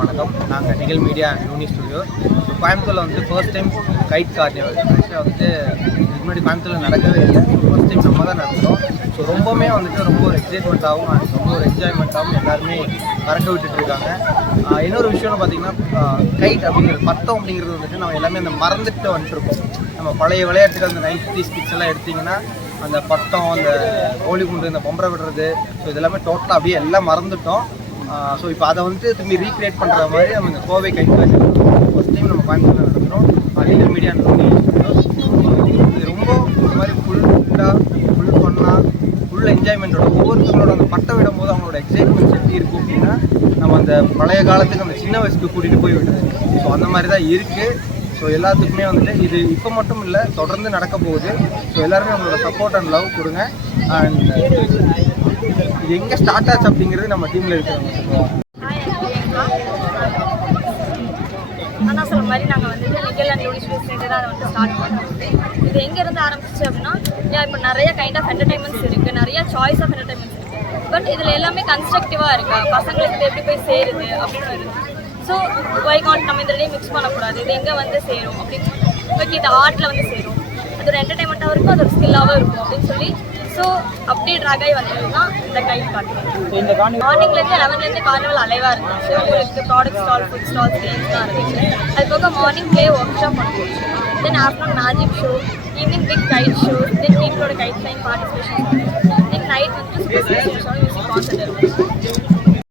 வணக்கம். And Uni studio so கோயம்புத்தூரில் வந்து ஃபர்ஸ்ட் டைம் கைட் கார்னிவல். ஆக்சுவலாக வந்துட்டு இதுக்கு முன்னாடி கோயம்புத்தூரில் நடக்கவே இல்லை. ஃபர்ஸ்ட் டைம் நம்ம தான் நடந்தோம். ஸோ ரொம்பவுமே வந்துட்டு ரொம்ப ஒரு எக்ஸைட்மெண்ட்டாகவும் அண்ட் ரொம்ப ஒரு என்ஜாய்மெண்ட்டாகவும் எல்லாருமே பறக்க விட்டுட்டு இருக்காங்க. இன்னொரு விஷயம்னு பார்த்தீங்கன்னா கைட் அப்படிங்கிறது பத்தம் அப்படிங்கிறது வந்துட்டு நம்ம எல்லாமே அந்த மறந்துட்டு வந்துட்டுருக்கோம் நம்ம பழைய விளையாட்டுகள் அந்த நைன்டி ஸ்கிட்ஸ் எல்லாம் எடுத்திங்கன்னா அந்த பட்டம் அந்த கோழி குண்டு இந்த பொம்பரை விடுறது ஸோ இதெல்லாமே டோட்டலாக அப்படியே எல்லாம் மறந்துட்டோம். ஸோ இப்போ அதை வந்து திரும்பி ரீக்ரியேட் பண்ணுற மாதிரி நம்ம இந்த கோவை கை ஃபஸ்ட் டைம் நம்ம கோயம்புத்தூரில் நடத்துகிறோம் லீகல் மீடியா இது ரொம்ப ஒரு மாதிரி ஃபுல்லாக ஃபுல் பண்ணால் ஃபுல் என்ஜாய்மெண்ட்டோட ஒவ்வொருத்தவங்களோட அந்த பட்டம் விடும்போது அவங்களோட எக்ஸைட்மெண்ட் எப்படி இருக்கும் அப்படின்னா நம்ம அந்த பழைய காலத்துக்கு அந்த சின்ன வயசுக்கு கூட்டிகிட்டு போய் விடுது ஸோ அந்த மாதிரி தான் இருக்குது ஸோ எல்லாத்துக்குமே வந்துட்டு இது இப்போ மட்டும் இல்லை தொடர்ந்து நடக்க போகுது. ஸோ எல்லாருமே நம்மளோட சப்போர்ட் அண்ட் லவ் கொடுங்க. அண்ட் இது எங்கே ஸ்டார்ட் ஆச்சு அப்படிங்கிறது நம்ம டீமில் இருக்கிறவங்க அண்ணா சொல்ல மாதிரி நாங்கள் வந்துட்டு நிக்கல் அண்ட் யூனிஸ்வல் சேர்ந்து தான் அதை வந்து ஸ்டார்ட் பண்ணோம். இது எங்கேருந்து ஆரம்பிச்சு அப்படின்னா இப்போ நிறைய கைண்ட் ஆஃப் என்டர்டைன்மெண்ட்ஸ் இருக்குது நிறைய சாய்ஸ் ஆஃப் என்டர்டைன்மெண்ட்ஸ் இருக்குது பட் இதில் எல்லாமே கன்ஸ்ட்ரக்டிவாக இருக்கா? பசங்களுக்கு இது எப்படி போய் சேருது அப்படின்னு இருக்குது ஸோ வைகாண்ட் நம்ம இந்த மிக்ஸ் பண்ணக்கூடாது? இது எங்கே வந்து சேரும் அப்படின்னு. ஓகே இது ஆர்ட்டில் வந்து சேரும். அது ஒரு என்டர்டைன்மெண்ட்டாகவும் இருக்கும் அது ஒரு ஸ்கில்லாகவும் இருக்கும் அப்படின்னு சொல்லி ஸோ அப்படியே ட்ராக் ஆகி வந்தது தான் இந்த கைட் காட்டு இந்த காணி மார்னிங்லேருந்து லெவன்லேருந்து கார்னிவல் அலைவாக இருந்துச்சு உங்களுக்கு ப்ராடக்ட் ஸ்டால் ஃபுட் ஸ்டால் கேம்ஸ்லாம் இருந்துச்சு அது போக மார்னிங் ப்ளே ஒர்க் ஷாப் பண்ணுச்சு then afternoon magic show evening big kite show then டீமோட kite line participation then night வந்து